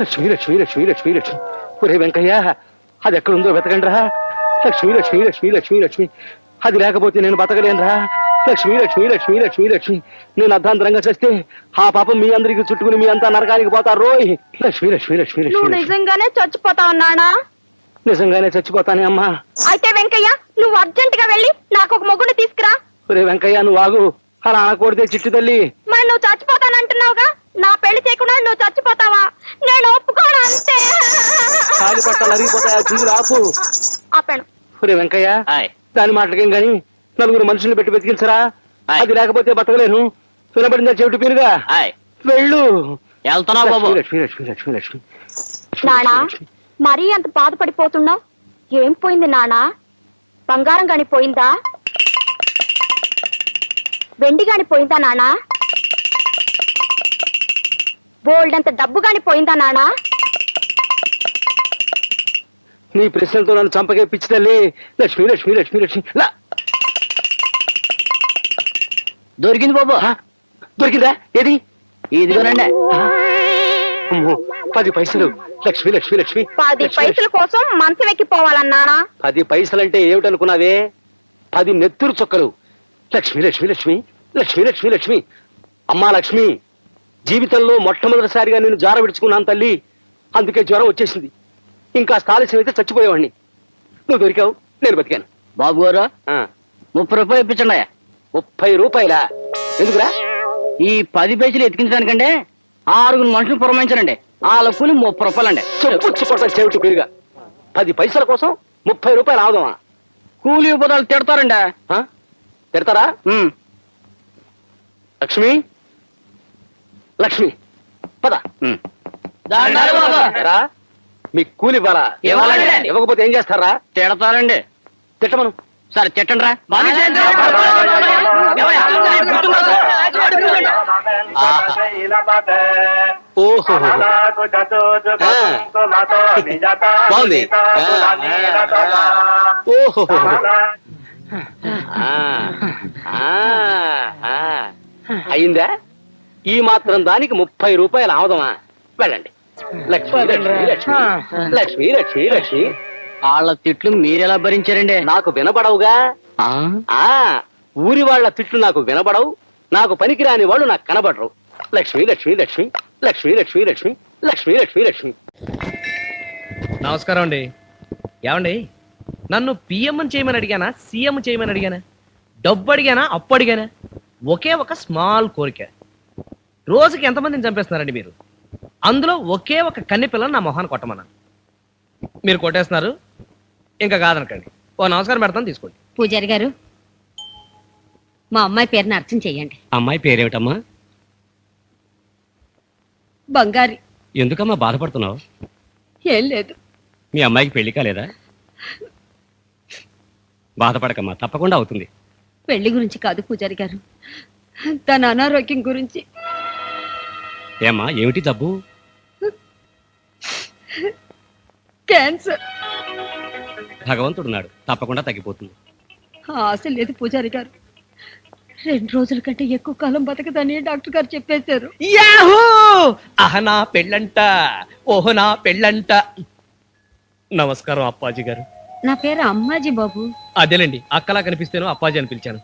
లక్ష్మి లక్ష్మి లక్ష్మి లక్ష్మి లక్ష్మి. ఒరే వెంకయ్య, అది ఎక్కడుందో వెతకండిరా. లక్ష్మి లక్ష్మి లక్ష్మి లక్ష్మి లక్ష్మి. అది లేకపోతే నేను బతకలేనురా. లక్ష్మి లక్ష్మి లక్ష్మి లక్ష్మి లక్ష్మి. నేను అర్ధాంతరంగా చేస్తే ఆ పాపం మీ అందరికి చుట్టుకుని మీ అంతా నరకానికి పోతారు రోయ్. లక్ష్మి లక్ష్మి లక్ష్మి లక్ష్మి. నిజంగానే చచ్చిపోతావు నానా? నిజంగానే చచ్చిపోతానే అమ్మా. అయితే వెంకయ్య, నువ్వు అర్జెంట్ గా వెళ్ళి నాకు ఒక మొగ్గుని తీసుకురా. ఒరే వెంకయ్య, నువ్వు ఆగు. అలా అనకూడదే చిట్టు తల్లి. మరి నువ్వు చచ్చిపోతానంటున్నావుగా, నా పెళ్లి చేయకుండా నువ్వు చచ్చిపోతావా? నేను ఒప్పుకోను అంతే. కాలి పట్టాలు అరిగిపోతాయా? చూసి ఆపు. ఆపాను. ఒరే వెంకయ్య, దాని మాటలకేం గాని నలుగురు మనుషులు పెట్టి వెతికించరా. అది లేకపోతే బతకలేను. వినబడిందా చెవిటి పీరుగా? వెళ్ళు. లక్ష్మి లక్ష్మి లక్ష్మి లక్ష్మి. నానా, మరీ అంత బాధపడిపోతున్నావు? ఏం పోయింది నానా? బంగారం గాని పోయిందా? వెండి గాని పోయిందా నానా? బోల్డ్ అంత డబ్బు గాని పోయిందా నానా? నీ ప్రశ్నలతో నన్ను చంపకే పిచ్చి తల్లి. లక్ష్మి లక్ష్మి లక్ష్మి లక్ష్మి. దొరికింది బాబు. దొరికిందా? ఏది? ఇదిగోనండి. 10 పైసలు. లక్ష్మి లక్ష్మి లక్ష్మి. 10 పైసల కోసం మంచం ఎక్కిపోవాలన్నానా? 10 పైసలంటే ఏమిటనుకున్నావే? 10 నెత్తురు చొక్కలు. లక్ష్మి లక్ష్మి లక్ష్మి లక్ష్మి లక్ష్మి లక్ష్మి. అమ్మా లక్ష్మి, జీవితంలో మొట్టమొదటిసారిగా నేను జార విడుచుకున్నాను తల్లి. అందుకే జ్వరం వచ్చేసింది. ఇంకా ఆలస్యం అయితే చచ్చిపోయేవాడిని. నువ్వు దొరికావు, నేను బతికాను. బాబు గారు, 30 రూపాయలు ఇప్పించండి. 30 రూపాయలా? ఎందుకురా? ఈ 10 పైసలు ఎత్తికించడానికంటే 6 మనుషులు పురమించనండి. వాళ్ళ కూలి 30 రూపాయలండి. చెప్పుచ్చుకోవటం చెవిటి పేరుగా. 10 పైసల కోసం 30 రూపాయలు ఆగుదామా? కూలి ఉపదాలు తిడతారండి. తిడతారా? లక్ష్మి లక్ష్మి, పద. మీ కూలి ఇవ్వాలా? ఇవ్వకపోతే ఏం చేస్తారా? తిడతారండి. తిట్టమను. సరే తిట్టండి రా. ఓహో, బాగుంది. ఓహో, అయిందా? ఈ మాత్రం దానికి 30 రూపాయలు ఆవదమా? వెళ్ళండి. లక్ష్మి లక్ష్మి లక్ష్మి లక్ష్మి లక్ష్మి లక్ష్మి. వాళ్ళ తిట్లు మీరెలా భరించారండి? నాకు వినబడవుగా. ఊరి వాళ్ళ తిట్లు నాకు వినబడవు. నాకు పనికిరాని వాళ్ళు నాకు కనబడరు. లక్ష్మి లక్ష్మి లక్ష్మి లక్ష్మి లక్ష్మి లక్ష్మి లక్ష్మి లక్ష్మి లక్ష్మి. నమస్కారం అండి. ఏమండి, నన్ను పిఎం చేయమని అడిగానా, సీఎం చేయమని అడిగానా, డబ్బు అడిగానా, అప్పు అడిగానా? ఒకే ఒక స్మాల్ కోరిక. రోజుకి ఎంతమందిని చంపేస్తున్నారండి మీరు? అందులో ఒకే ఒక కన్నె పిల్లని నా మొహాన్ని కొట్టమన్నాను. మీరు కొట్టేస్తున్నారు. ఇంకా కాదనకండి. ఓ నమస్కారం పెడతాను, తీసుకోండి. పూజారి గారు, మా అమ్మాయి పేరుని అర్చన చెయ్యండి. అమ్మాయి పేరేమిటమ్మా? బంగారి. ఎందుకమ్మా బాధపడుతున్నావు? ఏం లేదు. మీ అమ్మాయికి పెళ్లి కాలేదా? బాధపడకమ్మా, తప్పకుండా అవుతుంది. పెళ్లి గురించి కాదు పూజారి గారు, తన అనారోగ్యం గురించి. ఏమ్మా, ఏమిటి జబ్బు? క్యాన్సర్. భగవంతుడున్నాడు, తప్పకుండా తగ్గిపోతుంది. ఆశ లేదు పూజారి గారు. 2 రోజుల కంటే ఎక్కువ కాలం బతకదని డాక్టర్ గారు చెప్పేశారు. యాహూ! ఆహా, నా పెళ్ళంట. ఓహో, నా పెళ్ళంట. నమస్కారం అప్పాజీ గారు. నా పేరు అమ్మాజీ బాబు. అదేలేండి, అక్కలా కనిపిస్తేనో అప్పాజీ అని పిలిచాను.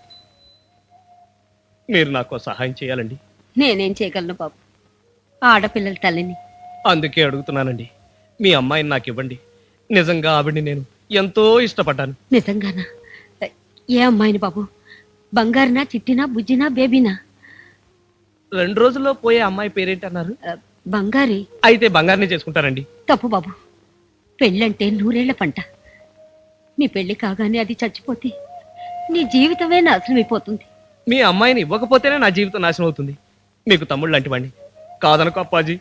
మీరు నాకు సహాయం చేయాలండి. నేనేం చేయగలను బాబు, ఆడపిల్లల తల్లిని. అందుకే అడుగుతున్నానండి. మీ అమ్మాయిని నాకు ఇవ్వండి. నిజంగా ఆవిడ్ని నేను ఎంతో ఇష్టపడ్డాను. నిజంగానా? ఏ అమ్మాయిని బాబు? బంగారునా, చిట్టినా, బుజ్జినా, బేబీనా? 2 రోజుల్లో పోయే అమ్మాయి పేరేంటన్నారు? బంగారి. అయితే బంగారుని చేసుకుంటారండి. తప్పు బాబు, పెళ్ళంటే 100 ఏళ్ల పంట. నీ పెళ్లి కాగానే అది చచ్చిపోతే నీ జీవితమే నాశనం అయిపోతుంది. మీ అమ్మాయిని ఇవ్వకపోతేనే నా జీవితం నాశనం అవుతుంది. మీకు తమ్ముళ్ళు లాంటి వాడిని. కాదనుకో అప్పాజీ.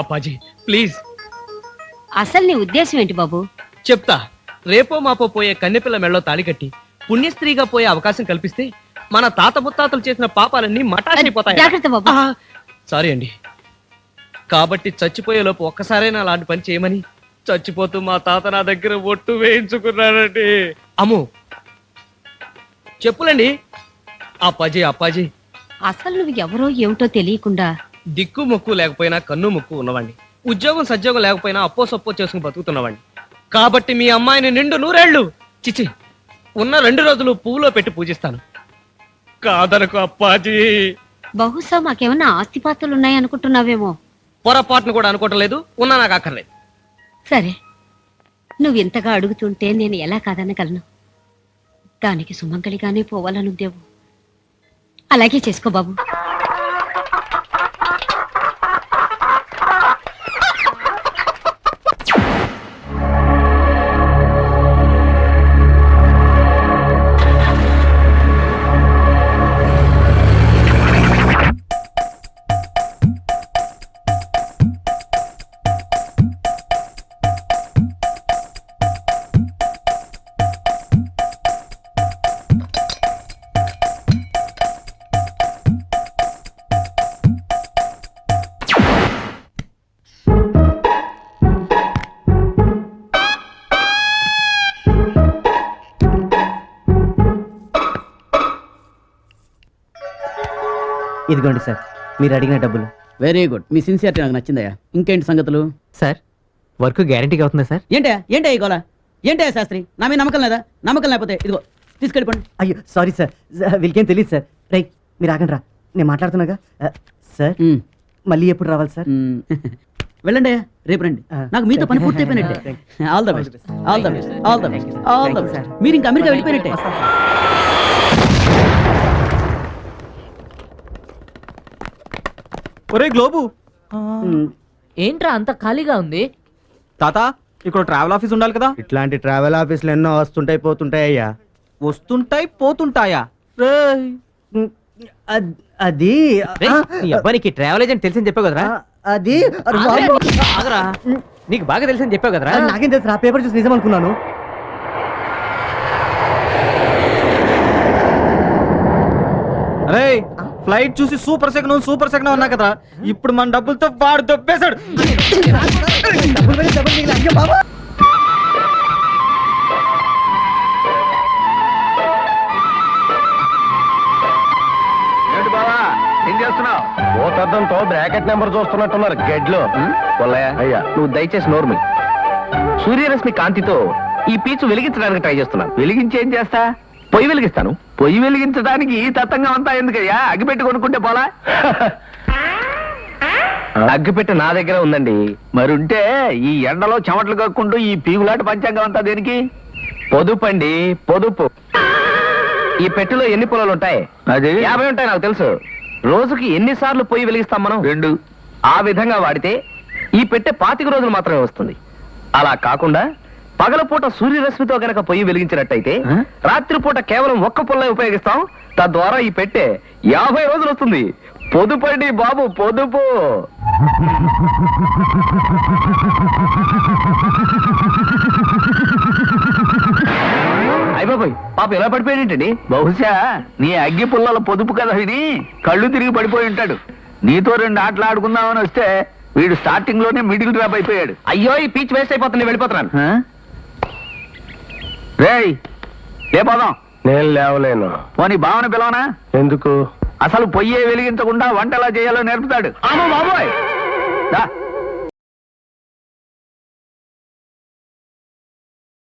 అప్పాజీ ప్లీజ్. అసలు నీ ఉద్దేశం ఏంటి బాబు? చెప్తా. రేపో మాపో పోయే కన్నెపిల్ల మెళ్ళో తాళి కట్టి పుణ్యస్త్రీగా పోయే అవకాశం కల్పిస్తే మన తాత ముత్తాతలు చేసిన పాపాలన్నీ మటాషైపోతాయి. జాగ్రత్త బాబు. సారీ అండి. కాబట్టి చచ్చిపోయే లోపు ఒక్కసారైనా అలాంటి పని చేయమని చచ్చిపోతూ మా తాత నా దగ్గర ఒట్టు వేయించుకున్నాడండి. అమ్ము చెప్పులండి. అప్పాజీ అప్పాజీ. అసలు నువ్వు ఎవరో ఏమిటో తెలియకుండా దిక్కు మొక్కు లేకపోయినా కన్ను ముక్కు ఉన్నవాడిని, ఉద్యోగం సద్యోగం లేకపోయినా అప్పో సప్పో చేసుకుని బతుకుతున్నవాడిని. కాబట్టి మీ అమ్మాయిని నిండు నూరేళ్లు చిచి ఉన్న 2 రోజులు పువ్వులో పెట్టి పూజిస్తాను. కాదనకు అప్పాజీ. బహుశా మాకేమన్నా ఆస్తిపాస్తులు ఉన్నాయనుకుంటున్నావేమో. పొరపాటును కూడా అనుకోవటం లేదు, ఉన్నా నాకు అక్కర్లేదు. సరే, నువ్వు ఇంతగా అడుగుతుంటే నేను ఎలా కాదనగలను. దానికి సుమంగళిగానే పోవాలనుందేవు. అలాగే చేసుకో బాబు. ఇదిగోండి సార్, మీరు అడిగిన డబ్బులు. వెరీ గుడ్, మీ సిన్సియారిటీ నాకు నచ్చిందయ్యా. ఇంకేంటి సంగతులు? సార్, వర్క్ గ్యారంటీగా అవుతుందా సార్? ఏంటయ్యా ఈ గోలా? ఏంటయ్యా శాస్త్రి, నా మీద నమ్మకం లేదా? నమ్మకం లేకపోతే ఇదిగో తీసుకెళ్ళిపోండి. అయ్యో సారీ సార్, వీళ్ళకేం తెలియదు సార్. రైట్, మీరు ఆగండి రా, నేను మాట్లాడుతున్నాగా. సార్, మళ్ళీ ఎప్పుడు రావాలి సార్? వెళ్ళండి అయ్యా, రేపు రండి. నాకు మీతో పని పూర్తి అయిపోయినట్టే. All the best, all the best, all the best, all the best. మీరు ఇంకా అమెరికా వెళ్ళిపోయినట్టే. ఒరే గ్లోబు, ఏంట్రా అంత ఖాళీగా ఉంది? తాత ఇక్కడ ట్రావెల్ ఆఫీస్ ఉండాలి కదా? ఇట్లాంటి ట్రావెల్ ఆఫీసులు ఎన్నో వస్తుంటాయి పోతుంటాయి అయ్యా. వస్తుంటాయి పోతుంటాయా? అది నీ అబ్బాయికి ట్రావెల్ ఏజెంట్ తెలిసింది చెప్పావు కదరా? అది ఆగరా, నీకు బాగా తెలిసింది చెప్పావు కదరా? నాకేం తెలుసు, ఆ పేపర్ చూసి నిజం అనుకున్నాను. అరే ఫ్లైట్ చూసి సూపర్ సెకండ్ ఉన్నా కదా, ఇప్పుడు మన డబ్బులతో వాడు దొబ్బేశాడు. ఏంటి బావా, ఏం చేస్తున్నావు? భూతద్దంతో బ్రాకెట్ నెంబర్ చూస్తున్నట్టున్నారు గెడ్లో. అయ్యా నువ్వు దయచేసి నోర్మి. సూర్యరశ్మి కాంతితో ఈ పీచు వెలిగించడానికి ట్రై చేస్తున్నాను. వెలిగించి ఏం చేస్తా? పొయ్యి వెలిగిస్తాను. పొయ్యి వెలిగించడానికి ఈ తత్తంగా అంతా ఎందుకయ్యా? అగ్గిపెట్టి కొనుక్కుంటే పోలా? అగ్గిపెట్టి నా దగ్గర ఉందండి. మరుంటే ఈ ఎండలో చెమటలు కక్కుంటూ ఈ పీగులాట పంచాంగం అంతా దేనికి? పొదుపండి, పొదుపు. ఈ పెట్టెలో ఎన్ని పొలాలు ఉంటాయి? అది 50 ఉంటాయి నాకు తెలుసు. రోజుకి ఎన్నిసార్లు పొయ్యి వెలిగిస్తాం మనం? 2. ఆ విధంగా వాడితే ఈ పెట్టె 25 రోజులు మాత్రమే వస్తుంది. అలా కాకుండా పగలపూట సూర్యరశ్మితో గనక పొయ్యి వెలిగించినట్టయితే రాత్రిపూట కేవలం 1 పొల్లే ఉపయోగిస్తాం. తద్వారా ఈ పెట్టె 50 రోజులు వస్తుంది. పొదుపండి బాబు, పొదుపు. అయిపోయి పాప ఎలా పడిపోయాడేంటండి? బహుశా నీ అగ్గి పుల్లల పొదుపు కదా విని కళ్ళు తిరిగి పడిపోయి ఉంటాడు. నీతో 2 ఆటలు ఆడుకుందామని వస్తే వీడు స్టార్టింగ్ లోనే మిడిల్ డ్రాప్ అయిపోయాడు. అయ్యో, ఈ పీచ్ వేస్ట్ అయిపోతుంది, వెళ్ళిపోతున్నాను. రేయ్ ఏ పోదాం? నేను లేవలేను. పోనీ భావన పిలవనా? ఎందుకు? అసలు పొయ్యే వెలిగించకుండా వంట ఎలా చేయాలో నేర్పుతాడు. బాబోయ్